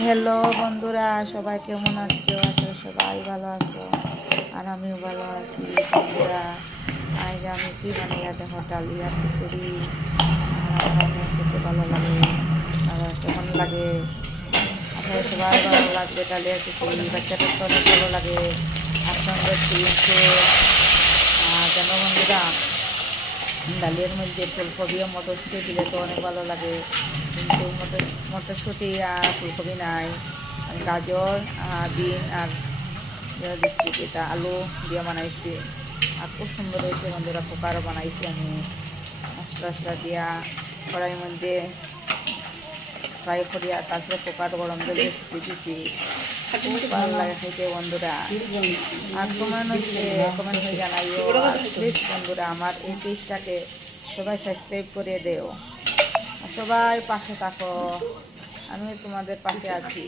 Hello বন্ধুরা, সবাই কেমন আছো? আসলে সবাই ভালো আছো আর আমিও ভালো আছি। বন্ধুরা, আজ আমি কি বানাইয়া দেখো, ডালিয়া খিচুড়ি। আর আমার খেতে ভালো লাগে। আর কেমন লাগে আসলে সবাই ভালো লাগবে। ডালিয়া খিচুড়ি বাচ্চাদের তো অনেক ভালো লাগে। আর সঙ্গে তিনটে কেন বন্ধুরা, ডালিয়ার মধ্যে ফুলকপি ও মটরশুঁটি দিলে তো অনেক ভালো লাগে, কিন্তু মটরশুঁটি আর ফুলকপি নাই। আমি গাজর বিন আর দিচ্ছি, এটা আলু দিয়ে বানাইছি। আর খুব সুন্দর হয়েছে বন্ধুরা। কুকারও বানাইছি আমি, মশলা টশলা দিয়া কড়াইয়ের মধ্যে ফ্রাই করিয়া তারপরে কুকার গরম জল দিতেছি। খুব ভালো লাগে খেতে বন্ধুরা। আর কমেন্ট হচ্ছে, কমেন্ট হয়ে জানাইও। আর প্লিজ বন্ধুরা, আমার এই পেজটাকে সবাই সাবস্ক্রাইব করে দেও। আর সবাই পাশে থাকো, আমি তোমাদের পাশে আছি।